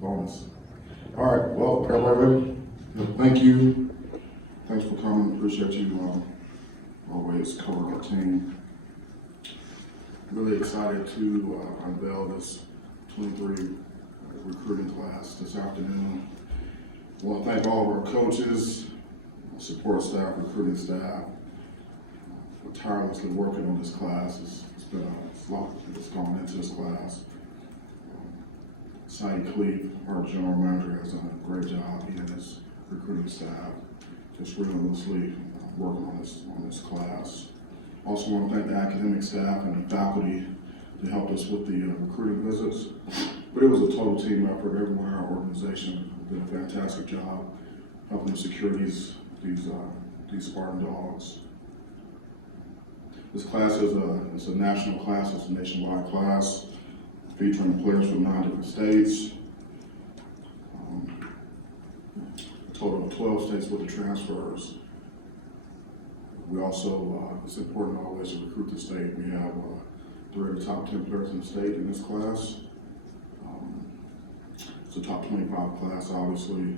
bonus. All right, well, everybody ready? Thank you. Thanks for coming. Appreciate you always covering our team. Really excited to unveil this 23 recruiting class this afternoon. I want to thank all of our coaches, support staff, recruiting staff for tirelessly working on this class. It's been a lot that's gone into this class. Cy Cleve, our general manager, has done a great job. He and his recruiting staff just relentlessly working on this class. Also want to thank the academic staff and the faculty that helped us with the recruiting visits. But it was a total team effort. Everyone in our organization did a fantastic job helping to secure these Spartan dogs. This class is a national class. It's a nationwide class featuring players from 9 different states. A total of 12 states with the transfers. We also, it's important always to recruit the state. We have 3 of the top 10 players in the state in this class. It's a top 25 class, obviously.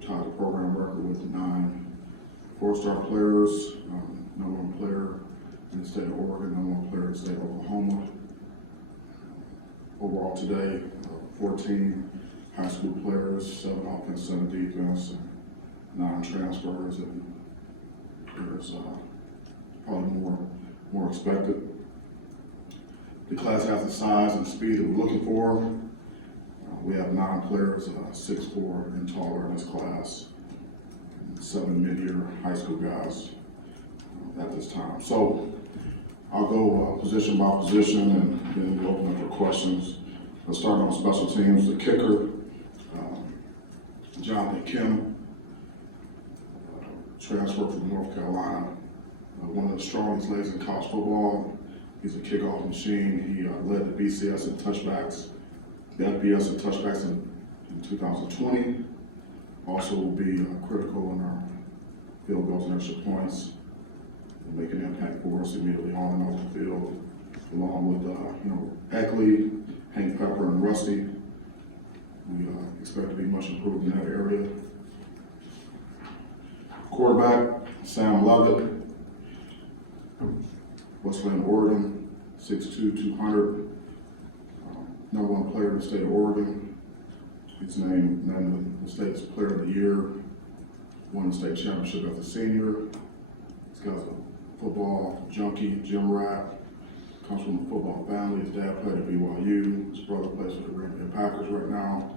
Tied the program record with 9 4-star players, #1 player in the state of Oregon, #1 player in the state of Oklahoma. Overall today, 14 high school players, 7 offense, 7 defense, and 9 transfers, and there's probably more expected. The class has the size and speed that we're looking for. We have 9 players, 6'4" and taller in this class, and 7 mid-year high school guys at this time. So I'll go position by position, and then we'll open up for questions. Let's start on special teams. The kicker, Jonathan Kim, transferred from North Carolina. One of the strongest legs in college football. He's a kickoff machine. He led the BCS in touchbacks, the FBS in touchbacks in 2020. Also will be critical in our field goals and extra points. Will make an impact for us immediately on and off the field, along with Eckley, Hank Pepper, and Rusty. We expect to be much improved in that area. Quarterback, Sam Lovett, Wesleyan, Oregon, 6'2", 200, #1 player in the state of Oregon. He's named the state's player of the year, won the state championship as a senior. This guy's a football junkie, gym rat, comes from a football family. His dad played at BYU. His brother plays for the Green Bay Packers right now.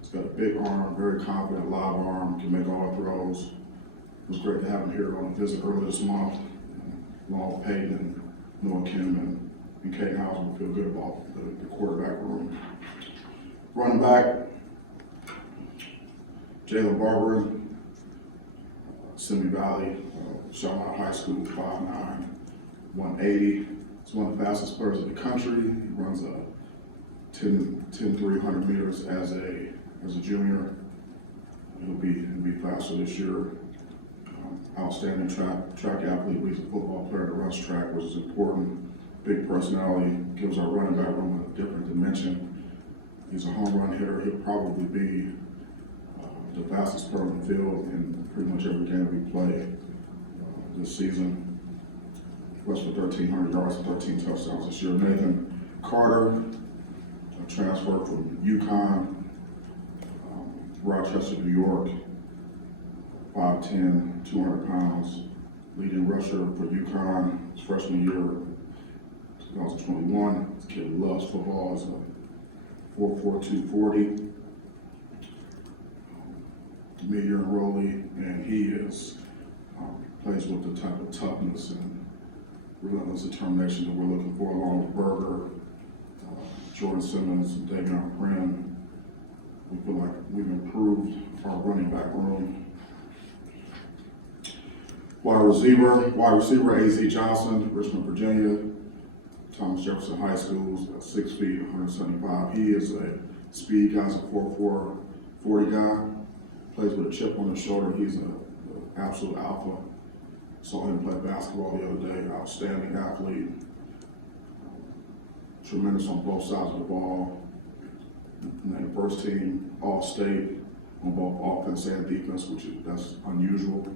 He's got a big arm, very confident, live arm, can make all the throws. It was great to have him here on a visit earlier this month. Along with Peyton, Noah Kim, and Kate Housen, we feel good about the quarterback room. Running back, Jalen Barber, Simi Valley, Charlotte High School, 5'9", 180. He's one of the fastest players in the country. He runs a 10-300 meters as a junior. He'll be faster this year. Outstanding track athlete. He's a football player that runs track, which is important. Big personality, gives our running back room a different dimension. He's a home run hitter. He'll probably be the fastest player on the field in pretty much every game we play this season. Rushed for 1,300 yards and 13 touchdowns this year. Nathan Carter, a transfer from UConn, Rochester, New York, 5'10", 200 pounds, leading rusher for UConn his freshman year, 2021. This kid loves football. He's a 4'4", 240. Mid-year enrollee, and he plays with the type of toughness and relentless determination that we're looking for, along with Berger, Jordan Simmons, and Davion Prim. We feel like we've improved our running back room. Wide receiver A.Z. Johnson, Richmond, Virginia, Thomas Jefferson High School, 6 feet, 175. He is a speed guy, he's a 4'4", 40 guy. Plays with a chip on his shoulder. He's an absolute alpha. Saw him play basketball the other day. Outstanding athlete. Tremendous on both sides of the ball. second first team All-State on both offense and defense, that's unusual.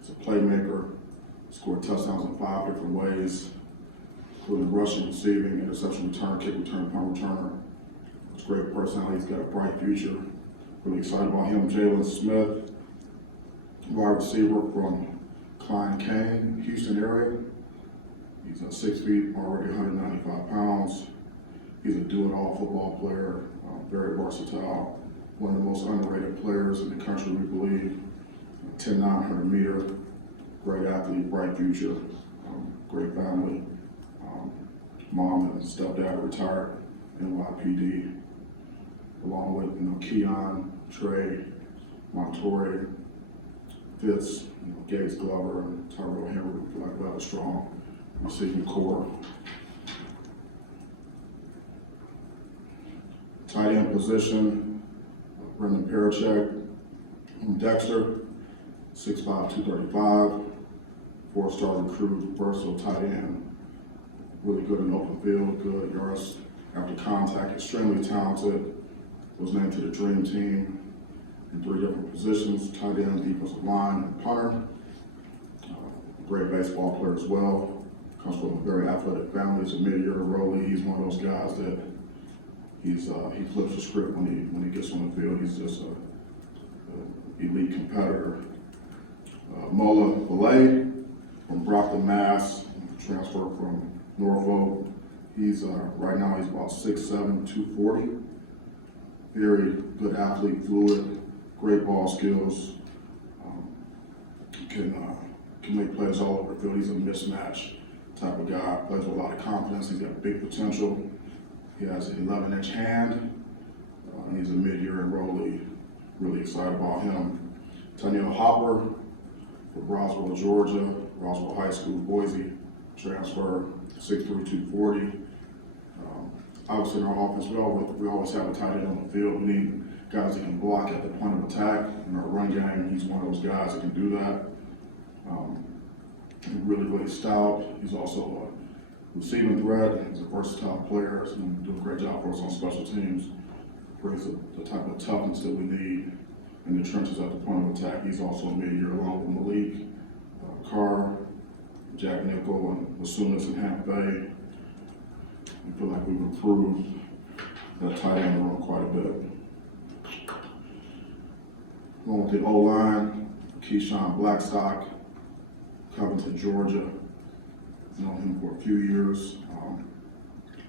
He's a playmaker, scored touchdowns in 5 different ways, including rushing, receiving, interception return, kick return, punt returner. It's a great personality. He's got a bright future. Really excited about him. Jalen Smith, wide receiver from Klein Kane, Houston area. He's 6 feet, already 195 pounds. He's a do-it-all football player, very versatile. One of the most underrated players in the country, we believe. 10-900 meter, great athlete, bright future, great family. Mom and stepdad retired NYPD, along with Keon, Trey, Montoya, Fitz, Gates Glover, and Tyrell Henry. We feel like we have a strong receiving core. Tight end position, Brendan Parachek from Dexter, 6'5", 235, 4-star recruit, versatile tight end. Really good in open field, good yards after contact, extremely talented. Was named to the Dream Team in 3 different positions, tight end, defensive line, and punter. Great baseball player as well. Comes from a very athletic family. He's a mid-year enrollee. He's one of those guys that he flips the script when he gets on the field. He's just an elite competitor. Mola Belay from Brockton, Mass. Transferred from Norfolk. He's right now he's about 6'7", 240. Very good athlete, fluid, great ball skills. Can make plays all over the field. He's a mismatch type of guy. Plays with a lot of confidence. He's got big potential. He has an 11-inch hand. He's a mid-year enrollee. Really excited about him. Taniel Hopper from Roswell, Georgia. Roswell High School, Boise. Transfer, 6'3", 240. Obviously in our offense, we always have a tight end on the field. We need guys that can block at the point of attack. In our run game, he's one of those guys that can do that. Really stout. He's also a receiving threat. He's a versatile player. He's going to do a great job for us on special teams. Brings the type of toughness that we need in the trenches at the point of attack. He's also a mid-year along with Malik, Carr, Jack Nickel, and Lasunas and Hamp Bay. We feel like we've improved that tight end room quite a bit. Going with the O-line, Keyshawn Blackstock, Covington, Georgia. Known him for a few years.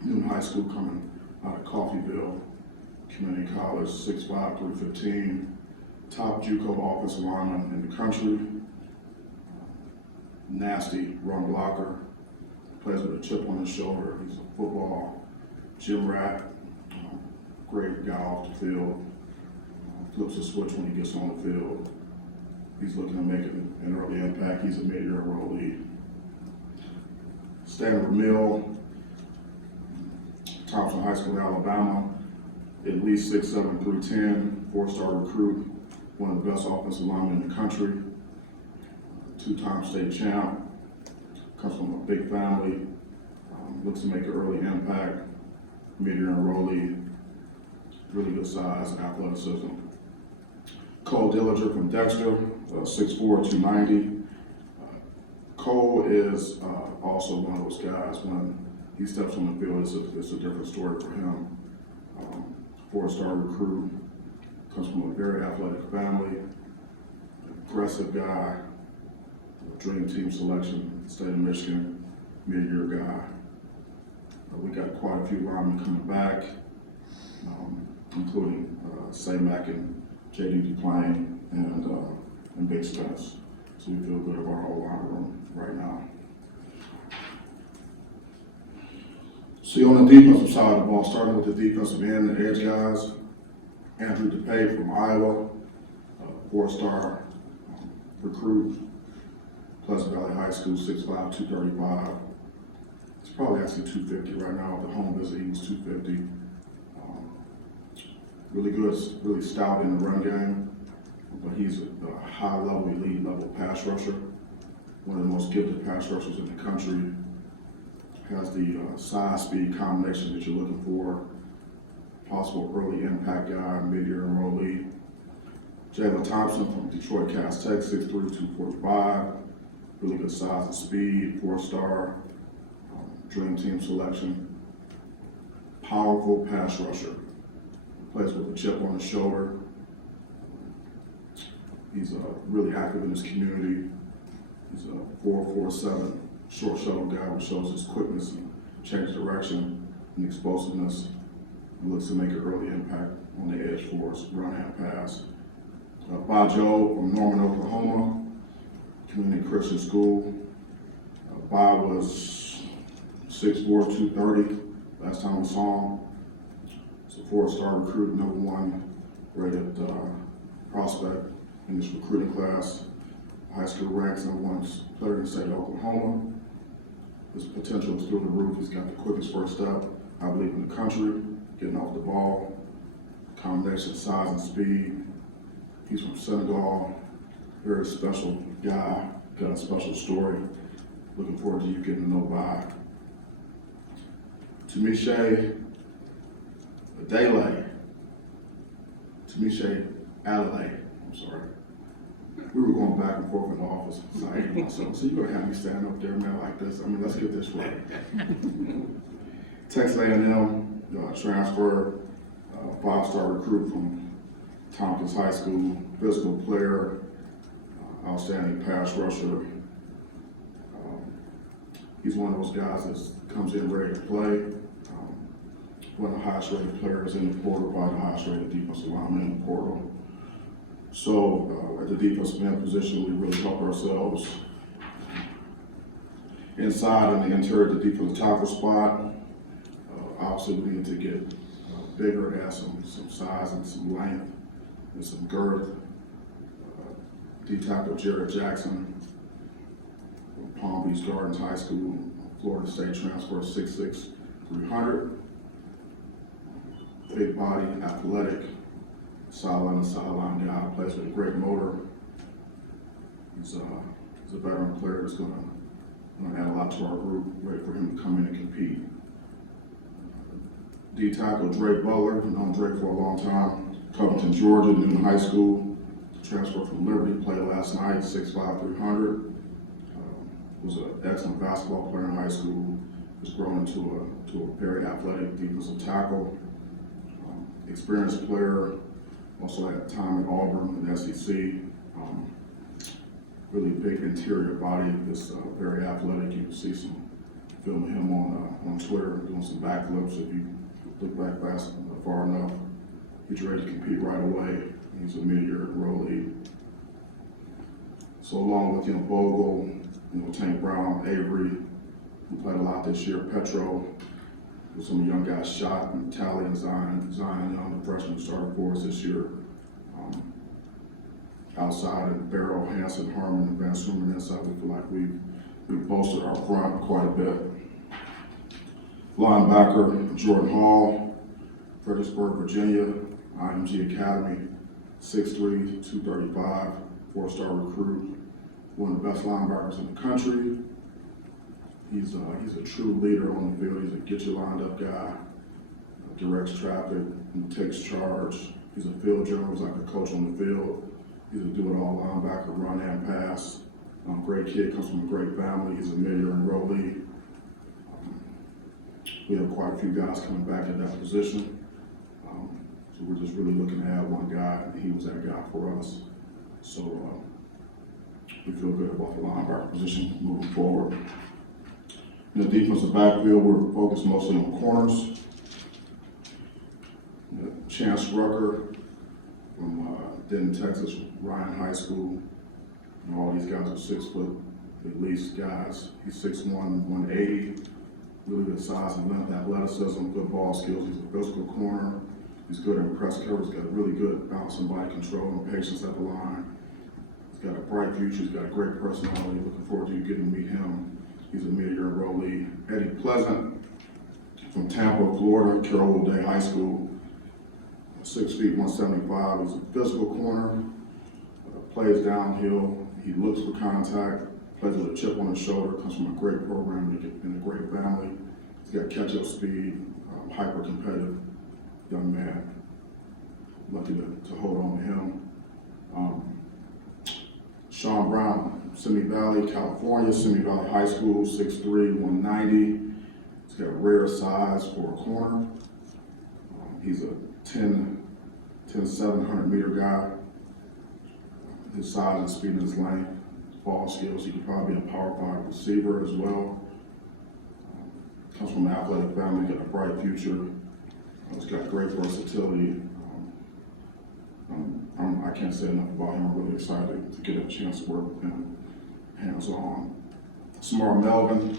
New in high school, coming out of Coffeyville Community College, 6'5", 315. Top JUCO offensive lineman in the country. Nasty run blocker. Plays with a chip on his shoulder. He's a football gym rat. Great guy off the field. Flips a switch when he gets on the field. He's looking to make an early impact. He's a mid-year enrollee. Stanford Mill, Thompson High School, Alabama. At least 6'7", 310, 4-star recruit. One of the best offensive linemen in the country. 2-time state champ. Comes from a big family. Looks to make an early impact. Mid-year enrollee. Really good size and athleticism. Cole Dillinger from Dexter, 6'4", 290. Cole is also one of those guys. When he steps on the field, it's a different story for him. 4-star recruit, comes from a very athletic family, aggressive guy, Dream Team selection, state of Michigan, mid-year guy. We got quite a few linemen coming back, including Saymack and J.D. Duplain and Big Spence. So we feel good about our line room right now. See, on the defensive side of the ball, starting with the defensive end, the edge guys, Andrew DePay from Iowa, 4-star recruit, Pleasant Valley High School, 6'5", 235. He's probably actually 250 right now. At the home visit, he was 250. Really good, really stout in the run game, but he's a high-level, elite-level pass rusher. One of the most gifted pass rushers in the country. Has the size-speed combination that you're looking for. possible early impact guy, mid-year enrollee. Jalen Thompson from Detroit Cast Tech, 6'3", 245. Really good size and speed, 4-star, dream team selection. Powerful pass rusher. Plays with a chip on his shoulder. He's really active in his community. He's a 4.47 short shuttle guy who shows his quickness and change direction and explosiveness. He looks to make an early impact on the edge for us, run and pass. Joe from Norman, Oklahoma, Community Christian School. Bob was 6'4", 230 last time we saw him. He's a 4-star recruit, #1 rated prospect in this recruiting class. High school ranks #1 player in the state of Oklahoma. His potential is through the roof. He's got the quickest first step, I believe, in the country, getting off the ball, combination of size and speed. He's from Senegal, very special guy, got a special story. Looking forward to you getting to know Bob. Tamisha Adelaide, I'm sorry. We were going back and forth in the office. So I hated myself. So you're gonna have me stand up there, man, like this. I mean, let's get this right. Texas A&M transfer, 5-star recruit from Tompkins High School, physical player, outstanding pass rusher. He's one of those guys that comes in ready to play. One of the highest rated players in the portal, probably the highest rated defensive lineman in the portal. So at the defensive end position, we really help ourselves. Inside in the interior of the defensive tackle spot, obviously we need to get bigger and add some size and some length and some girth. D-tackle Jared Jackson from Palm Beach Gardens High School, Florida State transfer, 6'6", 300. Big body, athletic, sideline guy, plays with a great motor. He's a veteran player that's going to add a lot to our group, ready for him to come in and compete. D-tackle Dre Butler, known Dre for a long time, Covington, Georgia, Newton High School, transfer from Liberty, played last night, 6'5", 300. Was an excellent basketball player in high school, has grown into a very athletic defensive tackle. Experienced player, also had time at Auburn in the SEC. Really big interior body, just very athletic. You can see some film of him on Twitter doing some backflips. If you look back fast far enough, he's ready to compete right away. He's a mid-year enrollee. So along with Bogle, Tank Brown, Avery, who played a lot this year, Petro, with some young guys shot, and Tally and Zion Young, the freshman started for us this year. Outside, and Barrow, Hanson, Harmon, and Van Summer inside, we feel like we've bolstered our front quite a bit. Linebacker Jordan Hall, Fredericksburg, Virginia, IMG Academy, 6'3", 235, 4-star recruit, one of the best linebackers in the country. He's a true leader on the field. He's a get you lined up guy, directs traffic, and takes charge. He's a field general, he's like a coach on the field. He's a do-it-all linebacker, run and pass. Great kid, comes from a great family. He's a mid-year enrollee. We have quite a few guys coming back at that position. So we're just really looking to add one guy, and he was that guy for us. So we feel good about the linebacker position moving forward. In the defensive backfield, we're focused mostly on corners. Chance Rucker from Denton, Texas, Ryan High School. All these guys are 6 foot at least guys. He's 6'1", 180. Really good size and length, athleticism, good ball skills. He's a physical corner. He's good in press coverage. He's got really good balance and body control and patience at the line. He's got a bright future. He's got a great personality. Looking forward to you getting to meet him. He's a mid-year enrollee. Eddie Pleasant from Tampa, Florida, Carrollwood Day High School. 6 feet, 175. He's a physical corner. Plays downhill. He looks for contact. Plays with a chip on his shoulder. Comes from a great program and a great family. He's got catch-up speed. Hyper competitive. young man. Lucky to hold on to him. Sean Brown, Simi Valley, California, Simi Valley High School, 6'3", 190. He's got a rare size for a corner. He's a 700-meter guy. His size and speed and his length, ball skills, he could probably be a power 5 receiver as well. Comes from an athletic family, got a bright future. He's got great versatility. I can't say enough about him. I'm really excited to get a chance to work with him hands-on. Samar Melvin,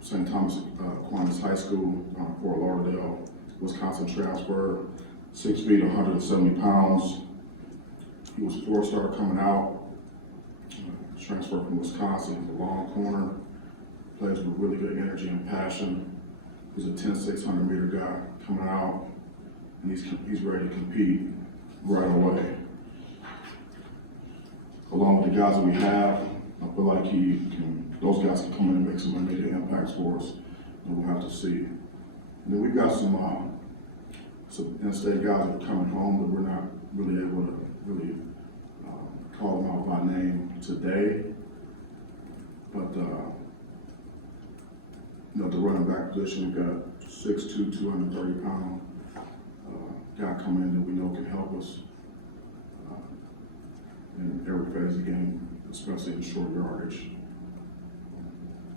St. Thomas Aquinas High School, Fort Lauderdale, Wisconsin transfer, 6 feet, 170 pounds. He was a 4-star coming out, transferred from Wisconsin, he's a long corner, plays with really good energy and passion. He's a 600-meter guy coming out, and he's ready to compete right away. Along with the guys that we have, I feel like those guys can come in and make some immediate impacts for us, and we'll have to see. And then we've got some in-state guys that are coming home that we're not really able to call them out by name today. But the running back position, we've got 6'2", 230-pound guy coming in that we know can help us in every phase of the game, especially in short yardage.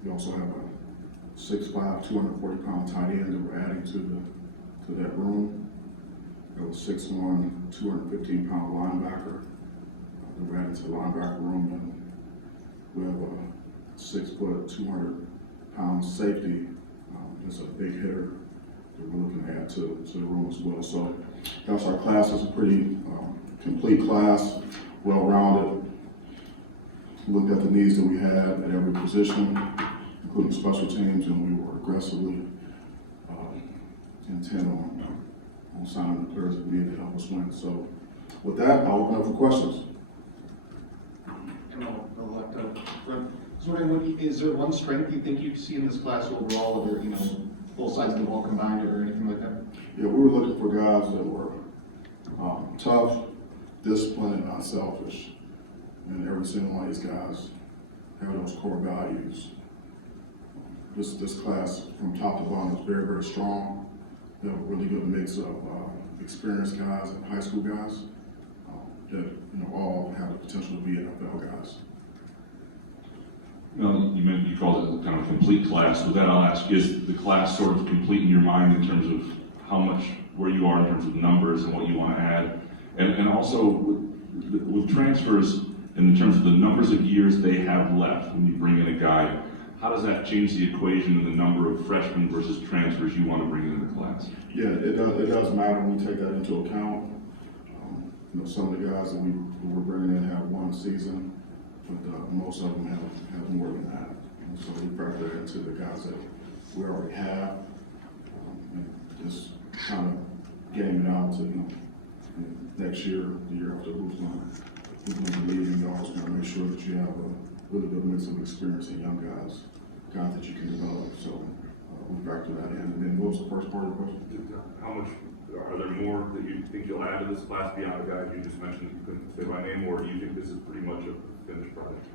We also have a 6'5", 240-pound tight end that we're adding to that room. We have a 6'1", 215-pound linebacker that we're adding to the linebacker room, and we have a 6 foot, 200-pound safety. That's a big hitter that we're looking to add to the room as well. So that's our class. It's a pretty complete class, well-rounded. Looked at the needs that we had at every position, including special teams, and we were aggressively intent on signing the players that we need to help us win. So with that, I'll open up for questions. And I'll let Brent. I was wondering, is there one strength you think you see in this class overall, whether, both sides of the ball combined or anything like that? Yeah, we were looking for guys that were tough, disciplined, and unselfish. And every single one of these guys have those core values. This class, from top to bottom, is very, very strong. They have a really good mix of experienced guys and high school guys that all have the potential to be NFL guys. You called it kind of a complete class. With that, I'll ask, is the class sort of complete in your mind in terms of how much, where you are in terms of numbers and what you want to add? And also with transfers, in terms of the numbers of years they have left when you bring in a guy, how does that change the equation in the number of freshmen versus transfers you want to bring into the class? Yeah, it does matter when we take that into account. Some of the guys that we're bringing in have one season, but most of them have more than that. And so we factor that into the guys that we already have, and just kind of getting it out to next year, the year after, who's going to leave, and you're also going to make sure that you have a really good mix of experience and young guys that you can develop. So we factor that in. And then what was the first part of the question? How much, are there more that you think you'll add to this class beyond the guys you just mentioned you couldn't say by name, or do you think this is pretty much a finished project?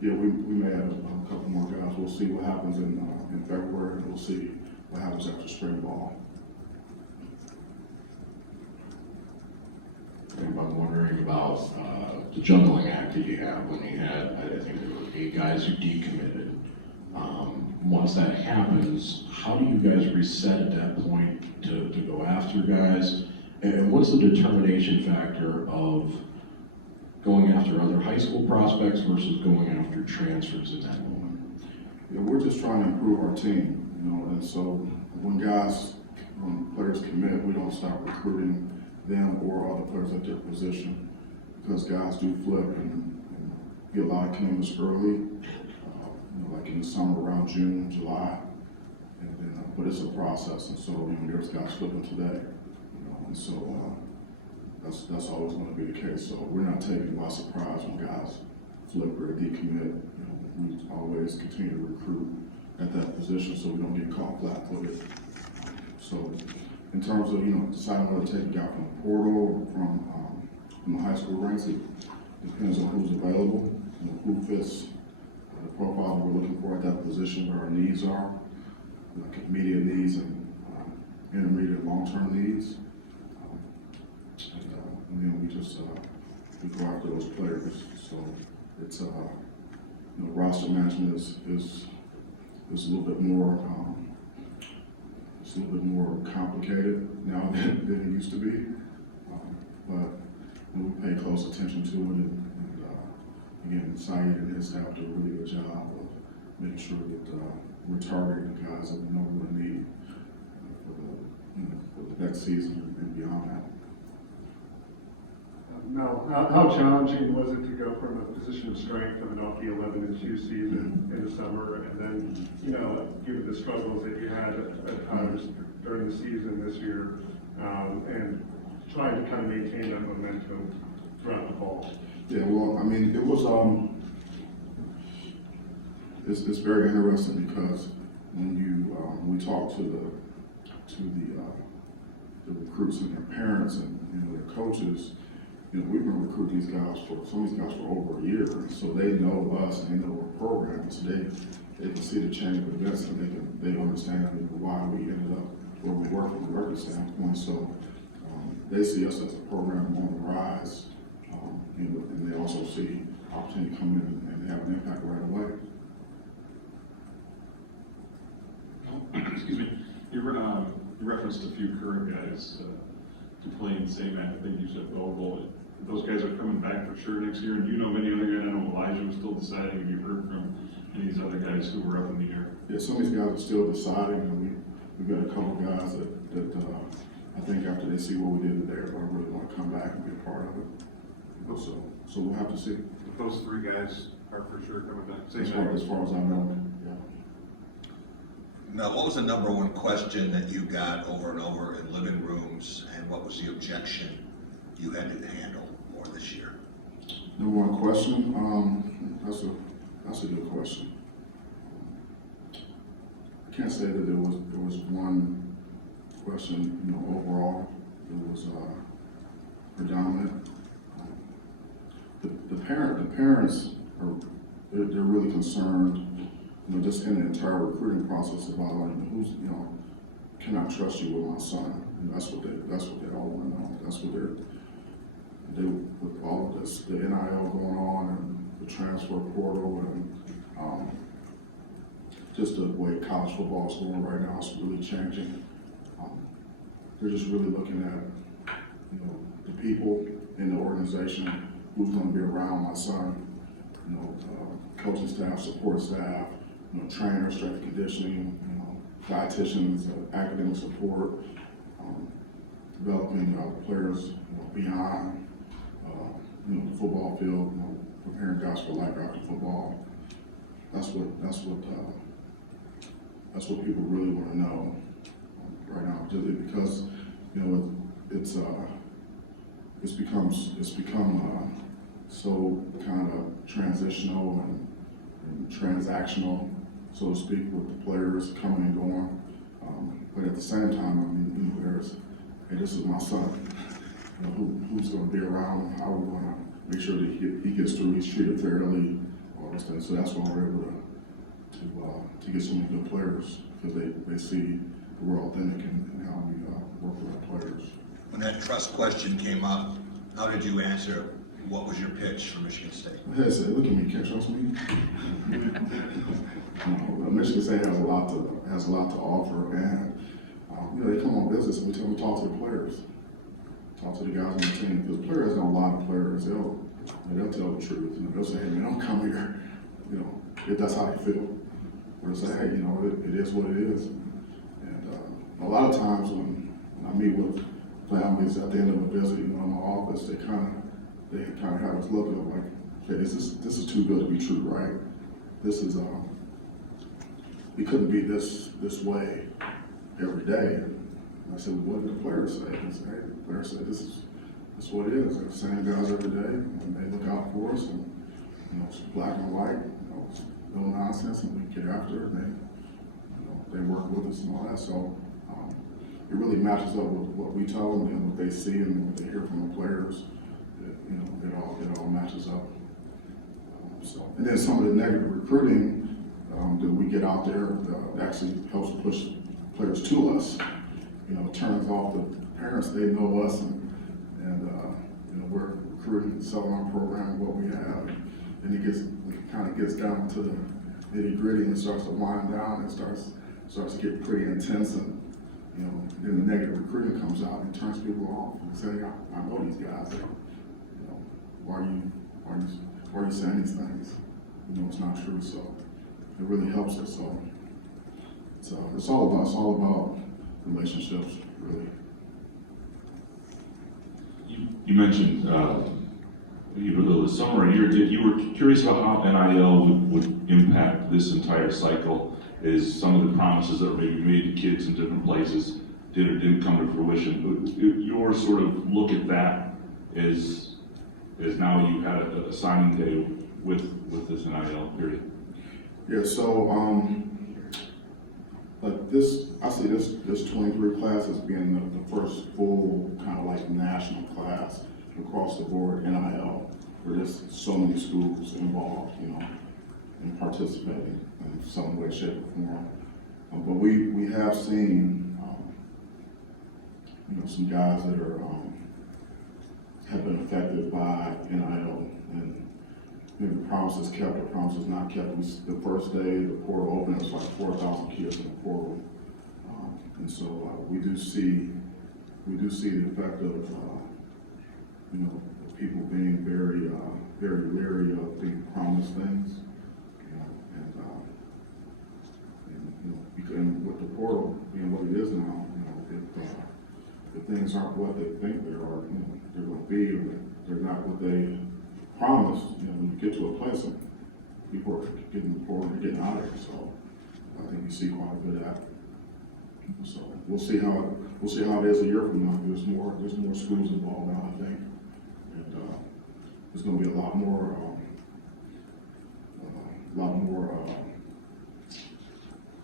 Yeah, we may add a couple more guys. We'll see what happens in February, and we'll see what happens after spring ball. I'm wondering about the juggling act that you have when you had, I think there were 8 guys who decommitted. Once that happens, how do you guys reset at that point to go after guys? And what's the determination factor of going after other high school prospects versus going after transfers in that moment? Yeah, we're just trying to improve our team, and so when players commit, we don't stop recruiting them or other players at their position, because guys do flip and get a lot of commitments early, like in the summer around June, July, and then, but it's a process, and so there's guys flipping today, and so that's always going to be the case. So we're not taken by surprise when guys flip or decommit. We always continue to recruit at that position so we don't get caught flat-footed. So in terms of, deciding whether to take a guy from the portal or from the high school ranks, it depends on who's available, who fits the profile we're looking for at that position, where our needs are, like immediate needs and intermediate, long-term needs. And then we just we go after those players. So it's roster management is a little bit more it's a little bit more complicated now than it used to be. But we pay close attention to it, and again, Saeed and his staff do a really good job of making sure that we're targeting the guys that we know we're going to need for the next season and beyond that. Mel, how challenging was it to go from a position of strength coming off the 11-2 season in the summer, and then, given the struggles that you had at times during the season this year, and trying to kind of maintain that momentum throughout the fall? Yeah, well, I mean, it was it's very interesting because when we talk to the recruits and their parents and their coaches, we've been recruiting some of these guys for over a year, so they know us and they know our program, so they can see the change of events, and they understand why we ended up where we were from a record standpoint. So they see us as a program on the rise, and they also see opportunity to come in and have an impact right away. Excuse me. You referenced a few current guys to play in the same act. I think you said Bobo. Those guys are coming back for sure next year. And do you know many other guys? I know Elijah was still deciding. Have you heard from any of these other guys who were up in the air? Yeah, some of these guys are still deciding, and we've got a couple of guys that I think after they see what we did there, they're going to really want to come back and be a part of it. So we'll have to see. Those three guys are for sure coming back. As far as I know, yeah. Mel, what was the number one question that you got over and over in living rooms, and what was the objection you had to handle more this year? Number one question, that's a good question. I can't say that there was one question, overall. It was predominant. The parents they're really concerned, just in the entire recruiting process about who's, can I trust you with my son? And that's what they all want to know. That's what they with all of this, the NIL going on and the transfer portal and just the way college football is going right now, it's really changing. They're just really looking at, the people in the organization, who's going to be around my son, coaching staff, support staff, trainers, strength and conditioning, dietitians, academic support, developing players beyond the football field, preparing guys for life after football. That's what people really want to know right now, because it's become so kind of transitional and transactional, so to speak, with the players coming and going. But at the same time, there's, hey, this is my son. Who's going to be around him? How are we going to make sure that he gets through? He's treated fairly, all those things. So that's why we're able to get so many good players, because they see we're authentic in how we work with our players. When that trust question came up, how did you answer? What was your pitch for Michigan State? I said, look at me, can't trust me. Michigan State has a lot to offer, and they come on business, and we talk to the players, talk to the guys on the team, because players know a lot of players. They'll tell the truth. They'll say, hey man, don't come here. If that's how they feel, or say, hey, it is what it is. And a lot of times when I meet with families at the end of a visit, in my office, they kind of have us look at like, okay, this is too good to be true, right? This is it couldn't be this way every day. And I said, well, what did the players say? They said, hey, the players said this is what it is. They're the same guys every day, and they look out for us, and it's black and white, no nonsense, and we get after it. And they work with us and all that. So it really matches up with what we tell them and what they see and what they hear from the players. It all matches up. So, and then some of the negative recruiting that we get out there actually helps push players to us. Turns off the parents, they know us, and we're recruiting, selling our program, what we have, and it kind of gets down to the nitty gritty and starts to wind down and starts to get pretty intense, and then the negative recruiting comes out and turns people off and say, I know these guys. Why are you saying these things? It's not true. So it really helps us. So it's all about relationships, really. You mentioned the summer you were curious about how NIL would impact this entire cycle. Is some of the promises that were maybe made to kids in different places did or didn't come to fruition? Your sort of look at that is now you've had a signing day with this NIL period. Yeah. So I see this 23 class as being the first full kind of like national class across the board NIL, where there's so many schools involved, in participating in some way, shape, or form. But we have seen, some guys that have been affected by NIL, and the promises kept or promises not kept. The first day the portal opened, it was like 4,000 kids in the portal, and so we do see the effect of people being very leery of being promised things, and with the portal being what it is now, if things aren't what they think they are, they're going to be, or they're not what they promised, when you get to a place, and people are getting the portal and getting out of there. So I think you see quite a bit of that. So we'll see how it is a year from now. There's more schools involved now, I think, and there's going to be a lot more.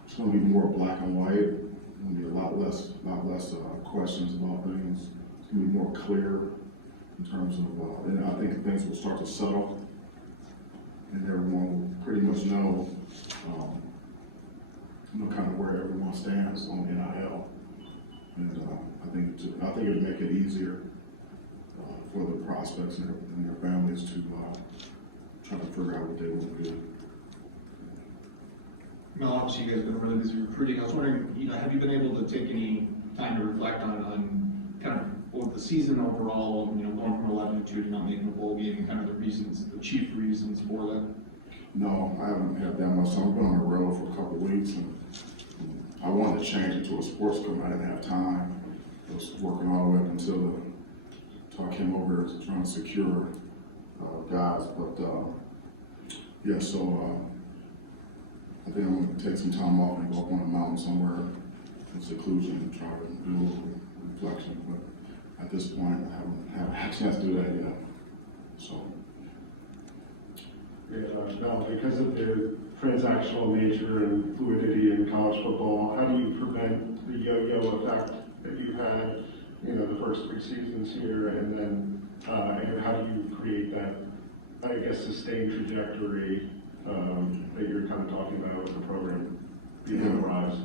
It's going to be more black and white. There's going to be a lot less questions about things. It's going to be more clear in terms of, and I think things will start to settle, and everyone will pretty much know, kind of where everyone stands on NIL. And I think it'll make it easier for the prospects and their families to try to figure out what they want to do. Mel, obviously you guys have been really busy recruiting. I was wondering, have you been able to take any time to reflect on kind of what the season overall, going from 11 to 2 to not making a bowl game, kind of the chief reasons for that? No, I haven't had that much. I've been on the road for a couple of weeks, and I wanted to change it to a sports coach. I didn't have time. I was working all the way up until I came over here trying to secure guys. But yeah, so I think I'm going to take some time off and go up on a mountain somewhere in seclusion and try to do a little reflection. But at this point, I haven't had a chance to do that yet. So. Mel, because of the transactional nature and fluidity in college football, how do you prevent the yo-yo effect that you had, the first 3 seasons here, and then how do you create that, I guess, sustained trajectory that you're kind of talking about with the program being on the rise?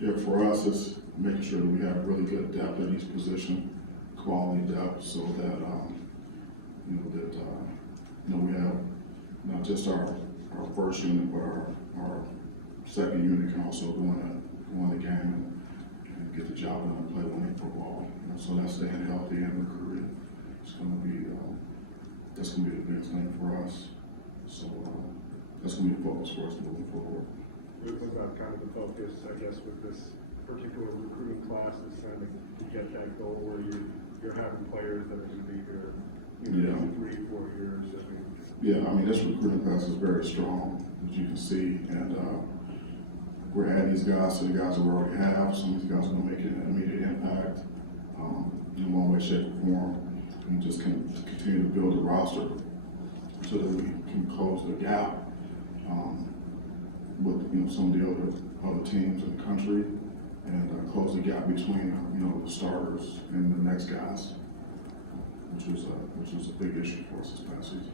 Yeah, for us, it's making sure that we have really good depth at each position, quality depth, so that we have not just our first unit, but our second unit can also go in the game and get the job done and play winning football. So that's staying healthy and recruiting. It's going to be that's going to be the biggest thing for us. So that's going to be the focus for us moving forward. Was that kind of the focus, I guess, with this particular recruiting class, is trying to get that goal where you're having players that are going to be here, 3, 4 years? Yeah, this recruiting class is very strong, as you can see, and we're adding these guys to the guys that we already have. Some of these guys are going to make an immediate impact in one way, shape, or form, and just continue to build a roster so that we can close the gap with some of the other teams in the country. and close the gap between, the starters and the next guys, which was a big issue for us this past season.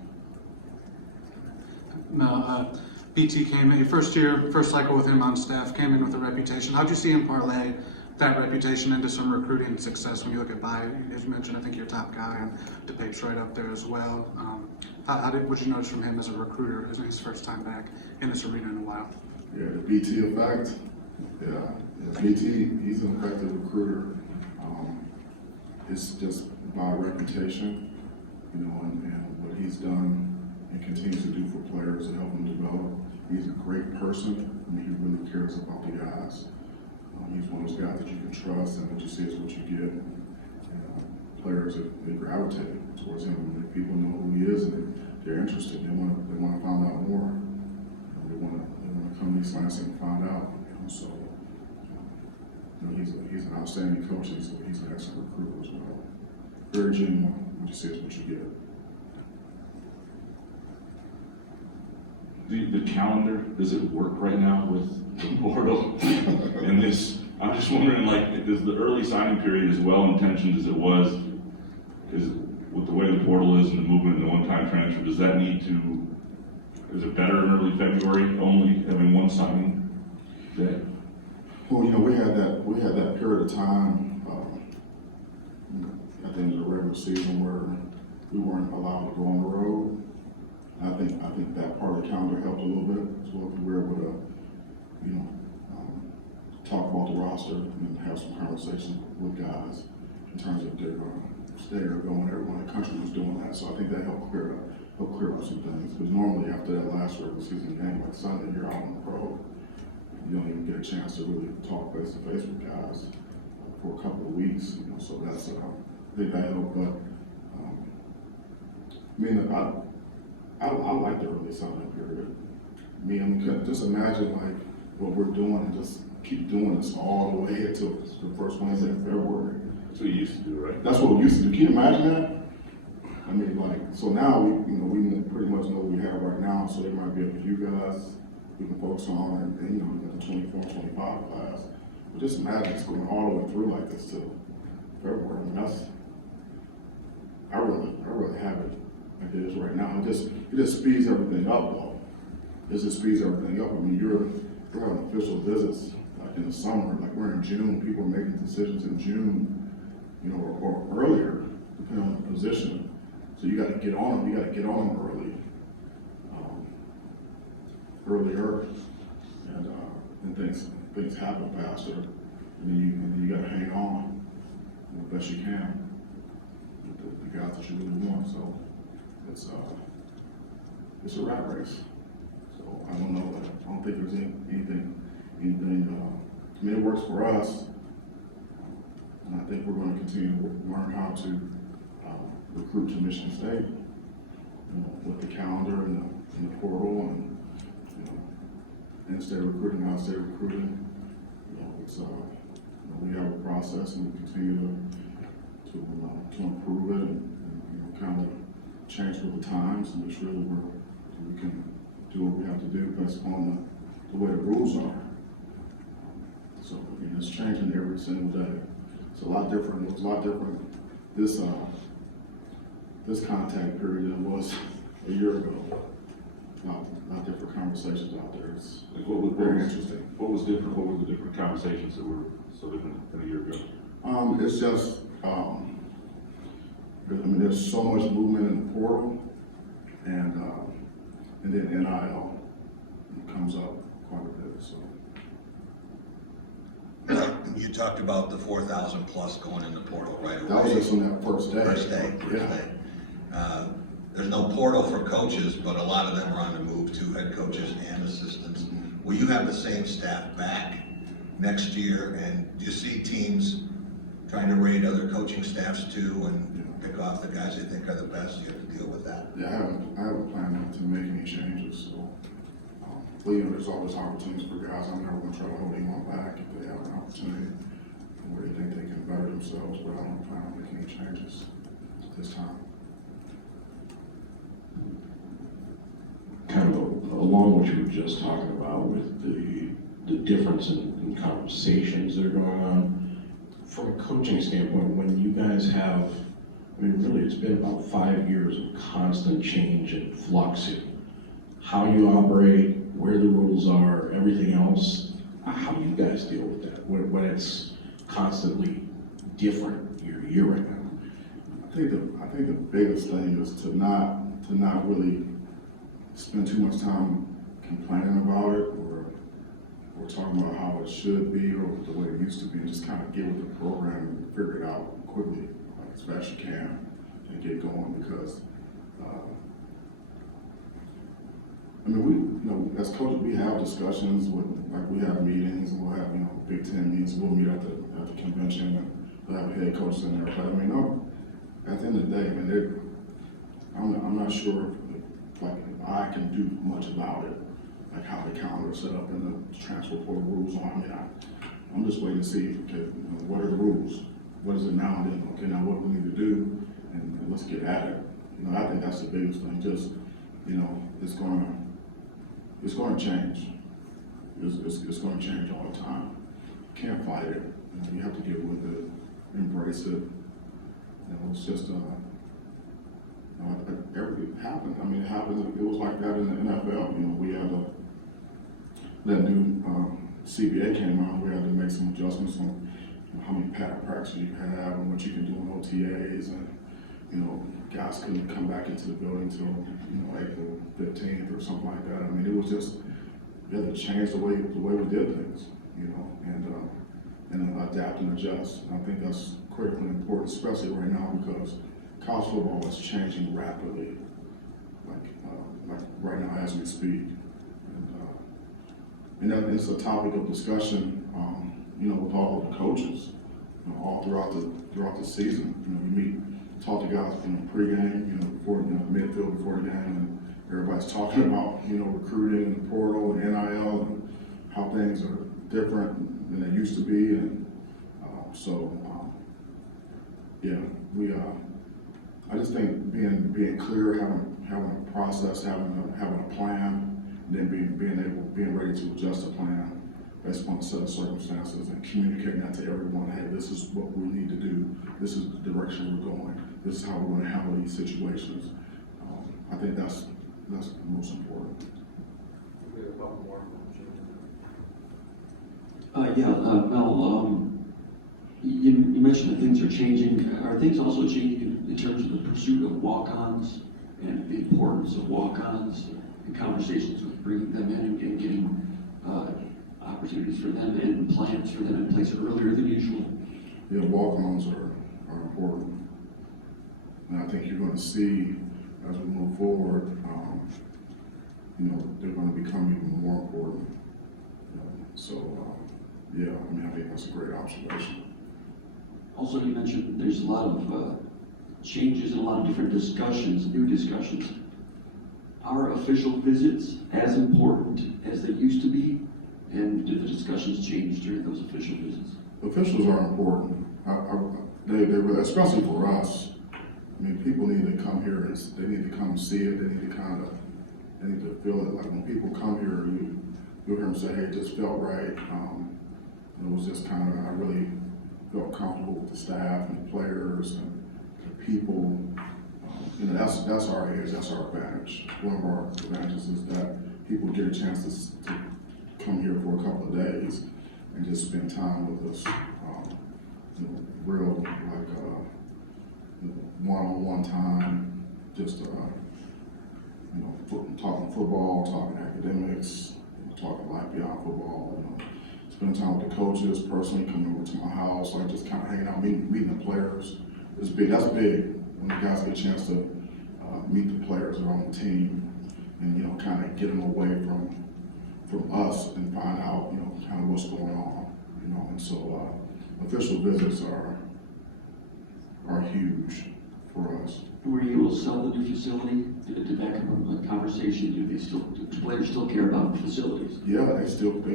Now, BT came in, your first year, first cycle with him on staff, came in with a reputation. How'd you see him parlay that reputation into some recruiting success when you look at as you mentioned, I think your top guy, and DePape's right up there as well. What'd you notice from him as a recruiter, as his first time back in this arena in a while? Yeah, the BT effect. Yeah, BT, he's an effective recruiter. It's just by reputation, and what he's done and continues to do for players to help them develop. He's a great person. I mean, he really cares about the guys. He's one of those guys that you can trust, and what you see is what you get. And, players, they gravitate towards him. I mean, people know who he is, and they're interested. They want to find out more. They want to come to these clients and find out. So he's an outstanding coach, and so he's an excellent recruiter as well. Very genuine. What you see is what you get. The calendar, does it work right now with the portal? And this, I'm just wondering, like, does the early signing period as well intentioned as it was, is with the way the portal is and the movement and the one-time transfer, does that need to, is it better in early February only having one signing day? Well, we had that period of time at the end of the regular season where we weren't allowed to go on the road. I think that part of the calendar helped a little bit as well. We were able to, talk about the roster and have some conversation with guys in terms of their stay or going. Everyone in the country was doing that, so I think that helped clear up some things. Because normally after that last regular season game, like Sunday, you're out on the road. You don't even get a chance to really talk face to face with guys for a couple of weeks. So that's I think that helped. But I like the early signing period. Just imagine like what we're doing and just keep doing this all the way until the first Wednesday in February. That's what you used to do, right? That's what we used to do. Can you imagine that? I mean, so now we pretty much know what we have right now. So there might be a few guys we can focus on, and we got the 24, 25 class. But just imagine it's going all the way through like this till February. I mean, I really have it like it is right now. It just speeds everything up, though. It just speeds everything up. I mean, you're having official visits like in the summer, like we're in June. People are making decisions in June, or earlier, depending on the position. So you got to get on them. You got to get on them earlier, and things happen faster. And you got to hang on the best you can with the guys that you really want. So it's a rat race. So I don't know. I don't think there's anything. I mean, it works for us, and I think we're going to continue to learn how to recruit to Michigan State, with the calendar and the portal and in-state recruiting, out-state recruiting. We have a process, and we continue to improve it and kind of change with the times and make sure that we can do what we have to do based upon the way the rules are. So it's changing every single day. It's a lot different. It was a lot different this contact period than it was a year ago. A lot different conversations out there. It's very interesting. What was different? What were the different conversations that were so different than a year ago? It's just, there's so much movement in the portal, and then NIL comes up quite a bit. So You talked about the 4,000 plus going in the portal right away. that was just on that first day. First day. There's no portal for coaches, but a lot of them are on the move to head coaches and assistants. Will you have the same staff back next year? And do you see teams trying to raid other coaching staffs too and pick off the guys they think are the best? You have to deal with that. Yeah, I haven't planned to make any changes. So, there's always opportunities for guys. I'm never going to try to hold anyone back if they have an opportunity where they think they can better themselves, but I don't plan on making any changes this time. Kind of along what you were just talking about with the the difference in conversations that are going on. From a coaching standpoint, when you guys have, I mean, really, it's been about 5 years of constant change and flux in how you operate, where the rules are, everything else. How do you guys deal with that when it's constantly different year to year right now? I think the biggest thing is to not really spend too much time complaining about it or talking about how it should be or the way it used to be, and just kind of get with the program and figure it out quickly, like as fast as you can, and get going. Because I mean, as coaches, we have discussions with, like, we have meetings, and we'll have, Big Ten meetings. We'll meet at the convention, and we'll have a head coach in there. But I mean, no, at the end of the day, I mean, I'm not sure if I can do much about it, like how the calendar is set up and the transfer portal rules on. I mean, I'm just waiting to see, okay, what are the rules? What is it now and then? Okay, now what do we need to do? And let's get at it. I think that's the biggest thing. Just, it's going to change. It's going to change all the time. You can't fight it. You have to get with it, embrace it. It's just, everything happened. I mean, it happened. It was like that in the NFL. We had that new CBA came out. We had to make some adjustments on how many practices you have and what you can do in OTAs, and guys couldn't come back into the building until April 15th or something like that. I mean, it was just, we had to change the way we did things, and adapt and adjust. And I think that's critically important, especially right now, because college football is changing rapidly, like right now as we speak. And that it's a topic of discussion, with all of the coaches, all throughout the season. You meet, talk to guys pregame, before midfield before the game, and everybody's talking about recruiting and the portal and NIL and how things are different than they used to be, and I just think being clear, having a process, having a plan, and then being ready to adjust the plan based upon a set of circumstances, and communicating that to everyone. Hey, this is what we need to do. This is the direction we're going. This is how we're going to handle these situations. I think that's the most important. Mel, you mentioned that things are changing. Are things also changing in terms of the pursuit of walk-ons and the importance of walk-ons and conversations with bringing them in and getting opportunities for them and plans for them in place earlier than usual? Yeah, walk-ons are important. And I think you're going to see, as we move forward, they're going to become even more important. I think that's a great observation. Also, you mentioned there's a lot of changes and a lot of different discussions, new discussions. Are official visits as important as they used to be? And do the discussions change during those official visits? Officials are important. They really, especially for us. I mean, people need to come here and they need to come see it. They need to feel it. Like when people come here, you hear them say, "Hey, it just felt right." It was just kind of, I really felt comfortable with the staff and the players and the people. That's our edge. That's our advantage. One of our advantages is that people get a chance to come here for a couple of days and just spend time with us. Real one-on-one time, just talking football, talking academics, talking life beyond football. Spend time with the coaches, personally coming over to my house, like just kind of hanging out, meeting the players. It's big. That's big when you guys get a chance to meet the players that are on the team, and kind of get them away from us and find out kind of what's going on. And so official visits are huge for us. Were you able to sell the new facility? Did that come up a conversation? Do players still care about the facilities? Yeah, they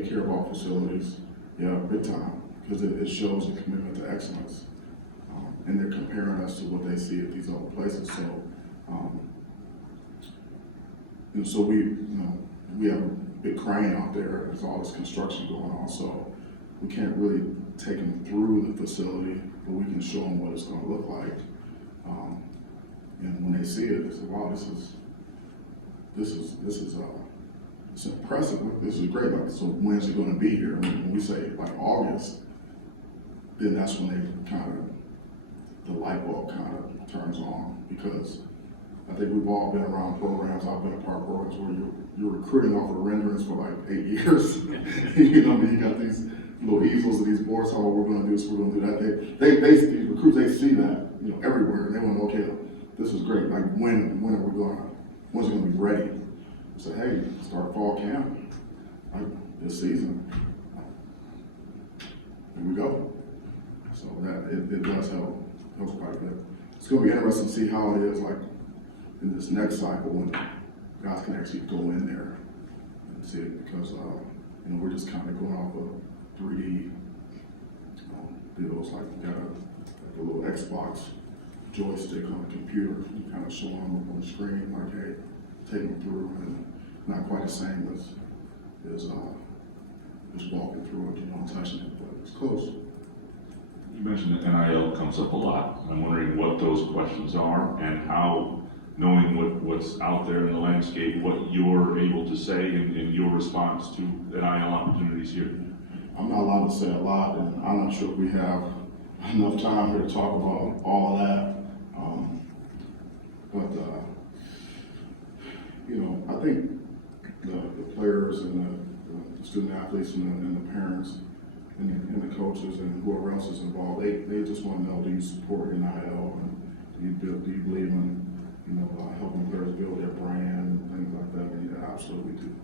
care about facilities. Yeah, big time, because it shows a commitment to excellence, and they're comparing us to what they see at these other places. So, so we have big crane out there, there's all this construction going on, so we can't really take them through the facility, but we can show them what it's gonna look like. And when they see it, they say, wow, this is it's impressive, this is great, like, so when's it gonna be here? And when we say like August, then that's when they kind of, the light bulb kind of turns on, because I think we've all been around programs, I've been a part of programs where you're recruiting off of renderings for like 8 years. You know what I mean? You got these little easels and these boards, how we're gonna do this, we're gonna do that. These recruits, they see that, you know, everywhere, and they want to, okay, this is great, like when are we gonna, when's it gonna be ready? Say, hey, start fall camp, like this season. Here we go. So that, it does helps quite a bit. It's gonna be interesting to see how it is like in this next cycle when guys can actually go in there and see it, because you know, we're just kind of going off of 3D deals, like you got a little Xbox joystick on the computer, you kind of show them up on the screen, like, hey, take them through, and not quite the same as just walking through it, you know, and touching it, but it's close. You mentioned that NIL comes up a lot. I'm wondering what those questions are and how, knowing what's out there in the landscape, what you're able to say in your response to NIL opportunities here. I'm not allowed to say a lot, and I'm not sure if we have enough time here to talk about all of that. You know, I think the players and the student athletes and the parents and the coaches and whoever else is involved, they just want to know, do you support NIL, and do you believe in, you know, helping players build their brand and things like that? And yeah, absolutely do.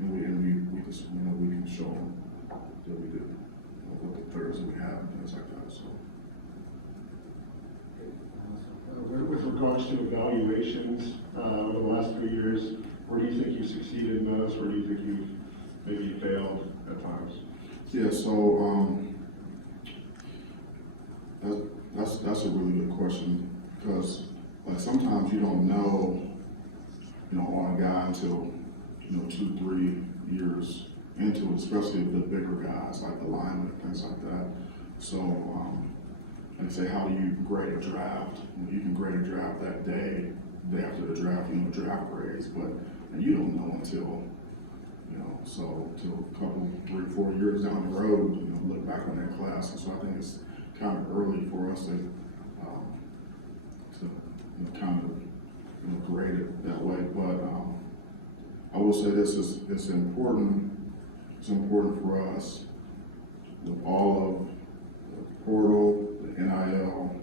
And we just, you know, we can show them that we do, you know, what the players that we have and things like that. So. With regards to evaluations over the last 3 years, where do you think you succeeded in those? Where do you think you've maybe failed at times? Yeah, so that's a really good question, because like sometimes you don't know, you know, on a guy until, you know, 2-3 years into it, especially the bigger guys like the linemen and things like that. So like I say, how do you grade a draft? You can grade a draft that day after the draft, you know, draft grades, but and you don't know until, you know, so till a couple, 3-4 years down the road, you know, look back on that class. And so I think it's kind of early for us to you know, kind of, you know, grade it that way. But I will say this is it's important. It's important for us with all of the portal, the NIL,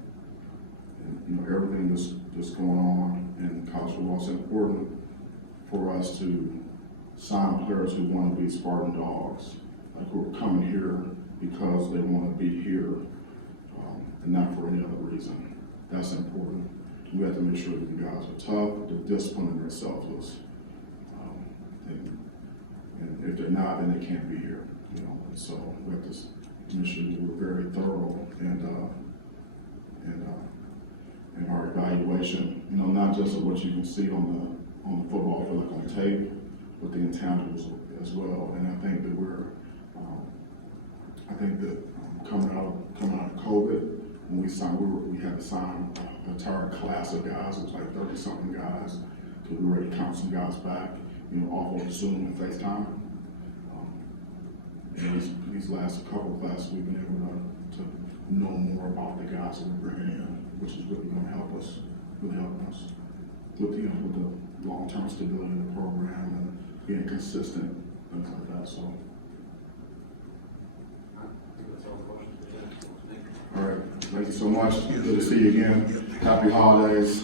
and you know, everything that's going on in college football. It's important for us to sign players who want to be Spartan dogs, like who are coming here because they want to be here, and not for any other reason. That's important. We have to make sure that the guys are tough, they're disciplined, and they're selfless. And if they're not, then they can't be here. You know, and so we have to make sure that we're very thorough in our evaluation. You know, not just of what you can see on the football field, like on tape, but the intangibles as well. And I think that coming out of COVID, when we signed, we had to sign an entire class of guys. It was like 30-something guys. So we were ready to count some guys back, you know, off of Zoom and FaceTime. And these last couple of classes, we've been able to know more about the guys that we're bringing in, which is really going to help us with the long-term stability of the program and being consistent, things like that. So. All right, thank you so much. Good to see you again. Happy holidays.